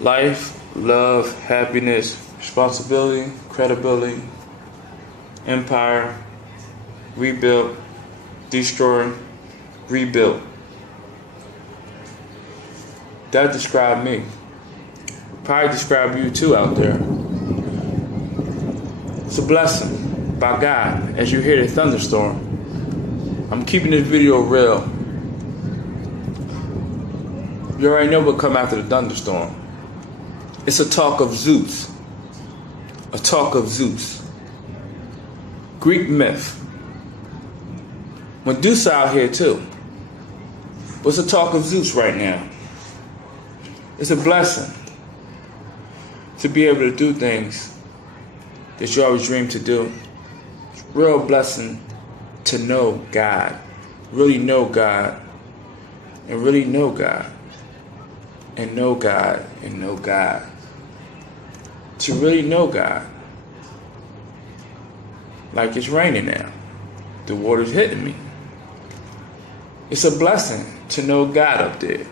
Life, love, happiness, responsibility, credibility, empire, rebuilt, destroyed, rebuilt. That described me. Probably describe you too out there. It's a blessing by God as you hear the thunderstorm. I'm keeping this video real. You already know what come after the thunderstorm. It's a talk of Zeus. A talk of Zeus. Greek myth. Medusa out here too. What's the talk of Zeus right now? It's a blessing to be able to do things that you always dreamed to do. It's a real blessing to know God. Really know God. And really know God. And know God. And know God. To really know God. Like it's raining now. The water's hitting me. It's a blessing to know God up there.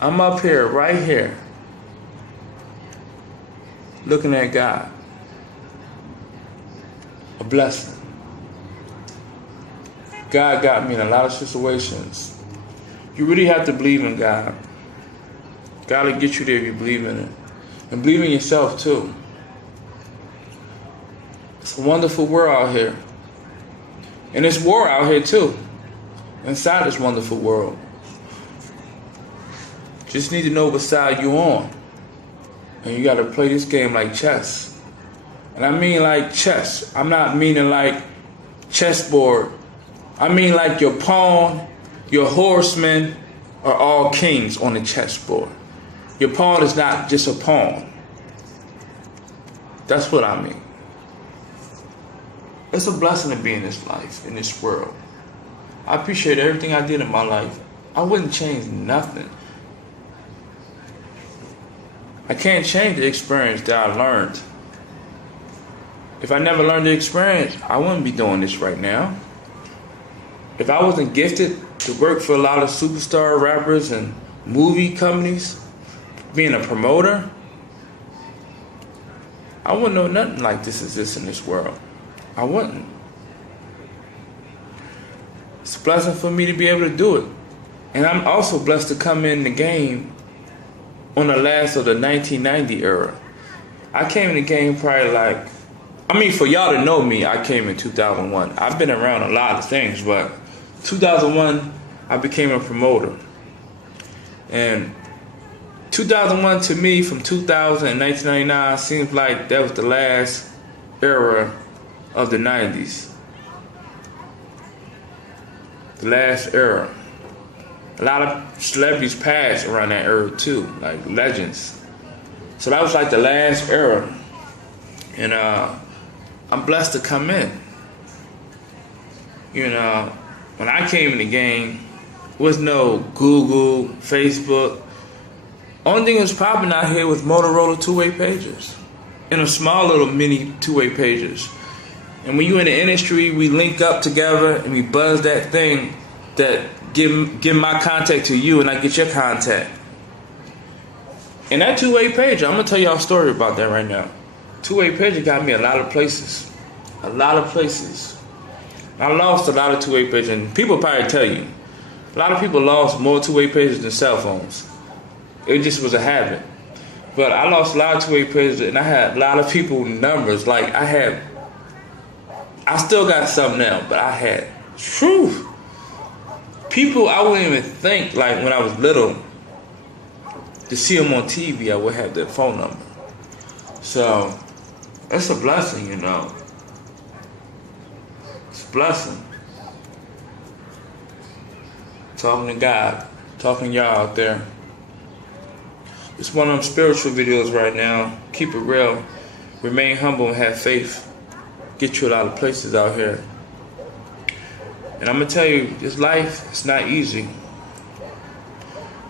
I'm up here, right here, looking at God. A blessing. God got me in a lot of situations. You really have to believe in God. God will get you there if you believe in it. And believe in yourself too. It's a wonderful world out here. And there's war out here too. Inside this wonderful world. Just need to know what side you on. And you gotta play this game like chess. And I mean like chess. I'm not meaning like chessboard. I mean like your pawn, your horsemen are all kings on the chessboard. Your pawn is not just a pawn. That's what I mean. It's a blessing to be in this life, in this world. I appreciate everything I did in my life. I wouldn't change nothing. I can't change the experience that I learned. If I never learned the experience, I wouldn't be doing this right now. If I wasn't gifted to work for a lot of superstar rappers and movie companies, being a promoter, I wouldn't know nothing like this exists in this world. I wouldn't. It's a blessing for me to be able to do it. And I'm also blessed to come in the game on the last of the 1990 era. I came in the game probably for y'all to know me, I came in 2001. I've been around a lot of things, but 2001, I became a promoter. And 2001 to me, from 2000 and 1999, seems like that was the last era of the 90s. The last era. A lot of celebrities passed around that era too, like legends. So that was like the last era. And I'm blessed to come in. You know, when I came in the game, there was no Google, Facebook. Only thing that was popping out here was Motorola two-way pagers. And a small little mini two-way pagers. And when you in the industry, we link up together and we buzz that thing that give my contact to you and I get your contact. And that two-way pager, I'm gonna tell y'all a story about that right now. Two-way pager got me a lot of places. A lot of places. I lost a lot of two-way pagers, and people probably tell you. A lot of people lost more two-way pagers than cell phones. It just was a habit. But I lost a lot of two-way pagers, and I had a lot of people numbers. Like I still got some now, but I had, people I wouldn't even think, like when I was little, to see them on TV, I would have their phone number. So, it's a blessing, you know. It's a blessing. Talking to God, talking to y'all out there. It's one of them spiritual videos right now. Keep it real. Remain humble and have faith. Get you a lot of places out here. And I'm going to tell you, this life, it's not easy.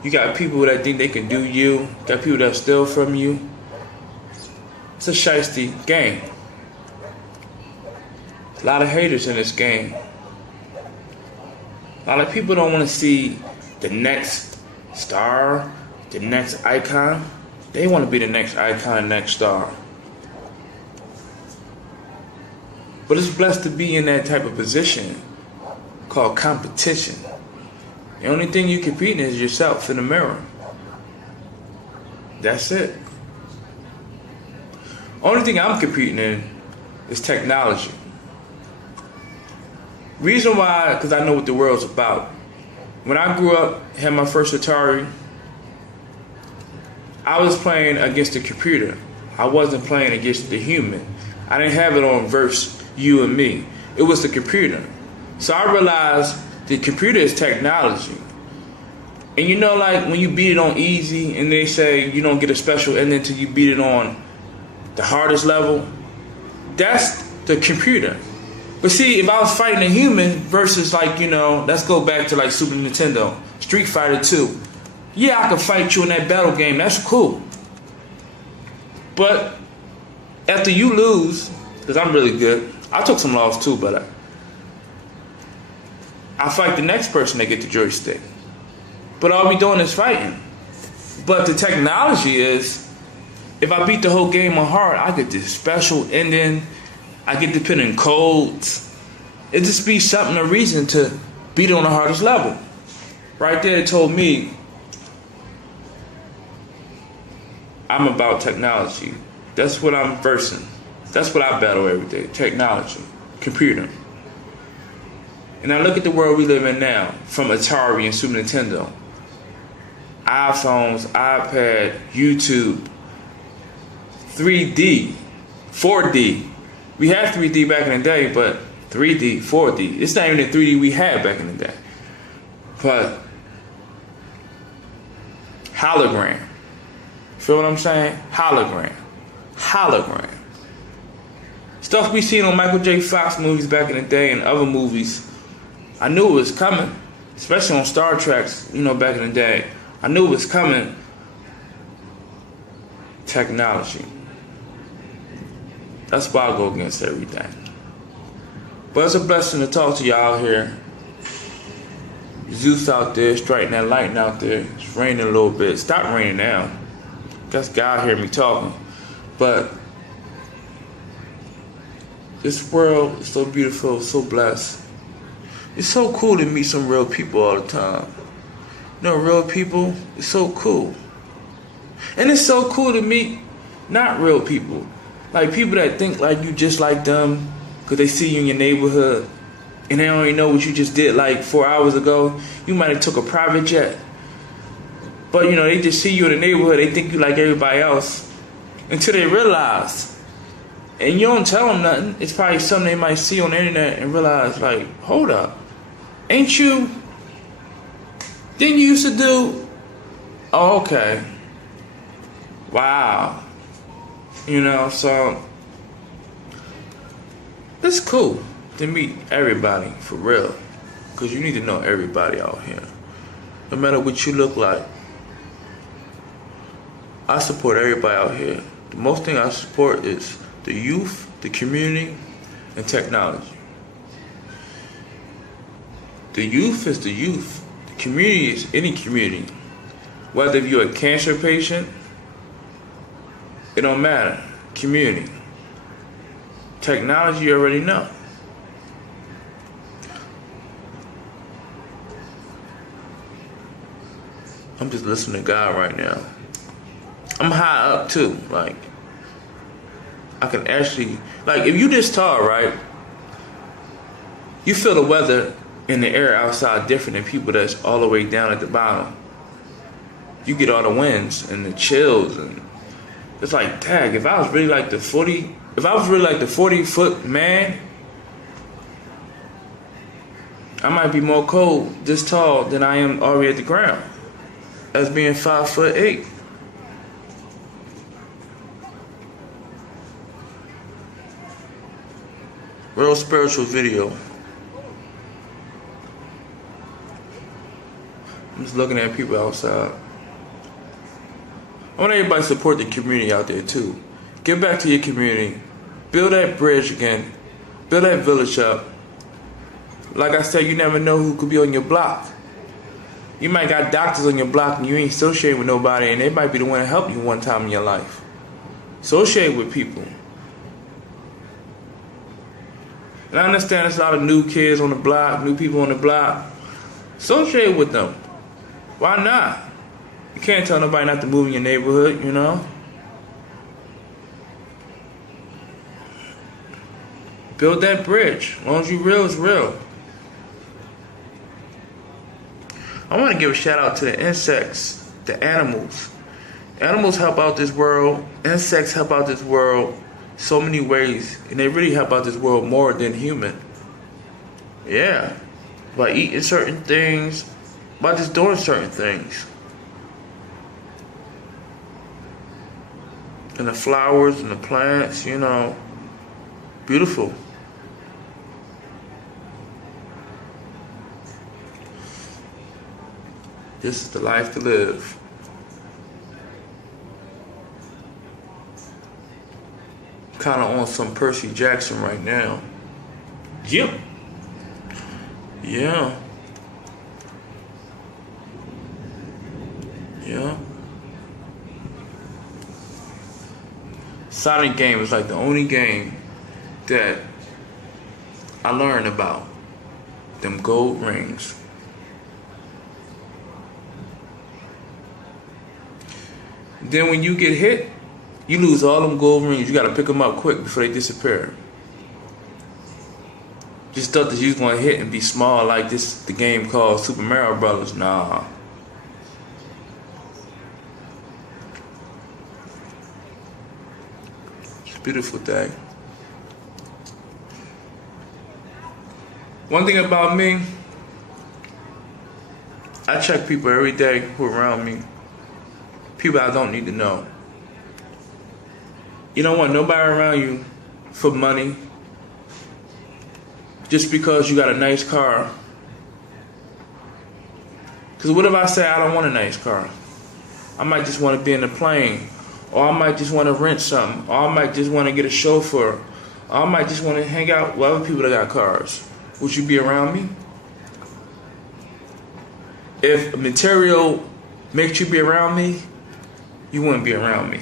You got people that think they can do you. You got people that steal from you. It's a shiesty game. A lot of haters in this game. A lot of people don't want to see the next star, the next icon. They want to be the next icon, next star. But it's blessed to be in that type of position called competition. The only thing you compete in is yourself in the mirror. That's it. Only thing I'm competing in is technology. Reason why, because I know what the world's about. When I grew up, had my first Atari, I was playing against the computer. I wasn't playing against the human. I didn't have it on verse you and me. It was the computer. So I realized the computer is technology. And you know, like when you beat it on easy and they say you don't get a special ending until you beat it on the hardest level, that's the computer. But see, if I was fighting a human versus like, you know, let's go back to like Super Nintendo, Street Fighter 2. Yeah, I could fight you in that battle game. That's cool. But after you lose, because I'm really good, I took some loss too, but I fight the next person that get the joystick. But all we doing is fighting. But the technology is, if I beat the whole game on hard, I get this special ending. I get to put in codes. It just be something, a reason to beat it on the hardest level. Right there, it told me I'm about technology. That's what I'm versing. That's what I battle every day. Technology, computer. And I look at the world we live in now, from Atari and Super Nintendo, iPhones, iPad, YouTube, 3D, 4D. We had 3D back in the day, but 3D, 4D. It's not even the 3D we had back in the day. But hologram. Feel what I'm saying? Hologram. Hologram. Stuff we seen on Michael J. Fox movies back in the day and other movies, I knew it was coming. Especially on Star Trek, you know, back in the day. I knew it was coming. Technology. That's why I go against everything. But it's a blessing to talk to y'all here. Zeus out there, striking that lightning out there. It's raining a little bit. Stop raining now. That's God hear me talking. But this world is so beautiful, so blessed. It's so cool to meet some real people all the time. You know, real people, it's so cool. And it's so cool to meet not real people. Like people that think like you just like them because they see you in your neighborhood and they don't even know what you just did like 4 hours ago. You might have took a private jet. But you know, they just see you in the neighborhood, they think you like everybody else until they realize. And you don't tell them nothing. It's probably something they might see on the internet and realize like, hold up, ain't you? Didn't you used to do? Oh, okay. Wow. You know, so it's cool to meet everybody for real. Because you need to know everybody out here. No matter what you look like. I support everybody out here. The most thing I support is the youth, the community, and technology. The youth is the youth. The community is any community. Whether if you're a cancer patient, it don't matter. Community. Technology, you already know. I'm just listening to God right now. I'm high up too. Like, I can actually, like, if you this tall, right? You feel the weather in the air outside different than people that's all the way down at the bottom. You get all the winds and the chills, and it's like, tag, if I was really like the 40-foot man, I might be more cold this tall than I am already at the ground as being 5'8". Real spiritual video. I'm just looking at people outside. I want everybody to support the community out there too. Give back to your community. Build that bridge again. Build that village up. Like I said, you never know who could be on your block. You might got doctors on your block and you ain't associating with nobody, and they might be the one to help you one time in your life. Associate with people. And I understand there's a lot of new kids on the block, new people on the block. Associate with them. Why not? You can't tell nobody not to move in your neighborhood, you know? Build that bridge. As long as you real, it's real. I want to give a shout out to the insects, the animals. Animals help out this world. Insects help out this world so many ways. And they really help out this world more than human. Yeah. By eating certain things. By just doing certain things. And the flowers and the plants, you know. Beautiful. This is the life to live. Kind of on some Percy Jackson right now. Yep. Yeah. Yeah. Sonic game is like the only game that I learned about. Them gold rings. Then when you get hit, you lose all them gold rings. You gotta pick them up quick before they disappear. Just thought that you was gonna hit and be small like this, the game called Super Mario Brothers. Nah. It's a beautiful thing. One thing about me, I check people every day who are around me. People I don't need to know. You don't want nobody around you for money. Just because you got a nice car. Because what if I say I don't want a nice car? I might just want to be in a plane. Or I might just want to rent something. Or I might just want to get a chauffeur. Or I might just want to hang out with other people that got cars. Would you be around me? If material makes you be around me, you wouldn't be around me.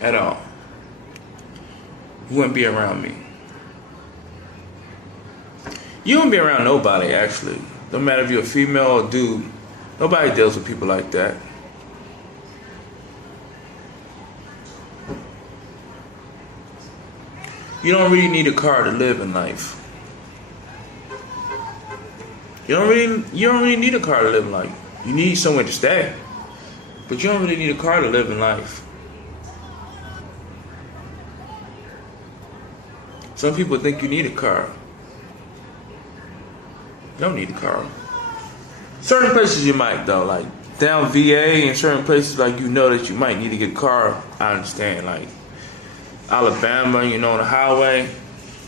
At all. You wouldn't be around me. You wouldn't be around nobody, actually. No matter if you're a female or dude. Nobody deals with people like that. You don't really need a car to live in life. You don't really need a car to live in life. You need somewhere to stay. But you don't really need a car to live in life. Some people think you need a car. You don't need a car. Certain places you might though, like down VA and certain places like you know that you might need to get a car. I understand, like Alabama, you know, on the highway.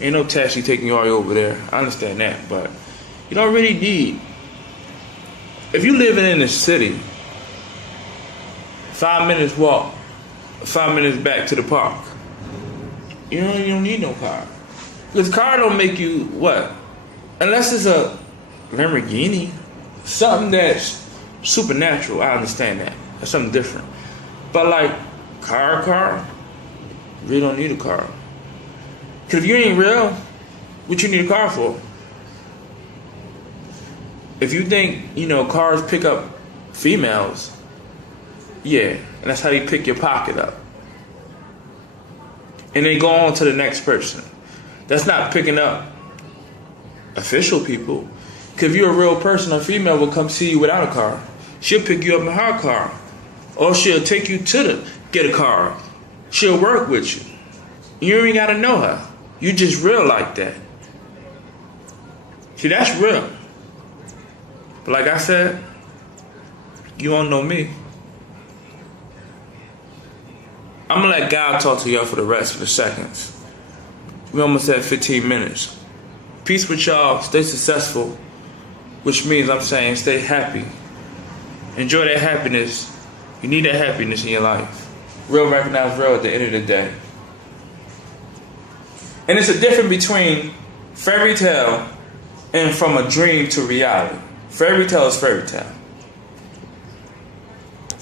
Ain't no taxi taking you all the way over there. I understand that, but you don't really need. If you living in the city, 5 minutes walk, 5 minutes back to the park. You don't need no car. Because car don't make you what? Unless it's a Lamborghini, something that's supernatural. I understand that. That's something different. But like car, you really don't need a car. Because if you ain't real, what you need a car for? If you think, you know, cars pick up females, yeah, and that's how you pick your pocket up. And then go on to the next person. That's not picking up official people. Because if you're a real person, a female will come see you without a car. She'll pick you up in her car. Or she'll take you to get a car. She'll work with you. You ain't gotta know her. You just real like that. See, that's real. But like I said, you don't know me. I'm gonna let God talk to y'all for the rest of the seconds. We almost at 15 minutes. Peace with y'all. Stay successful. Which means I'm saying stay happy. Enjoy that happiness. You need that happiness in your life. Real recognize real at the end of the day. And it's a difference between fairy tale and from a dream to reality. Fairy tale is fairy tale.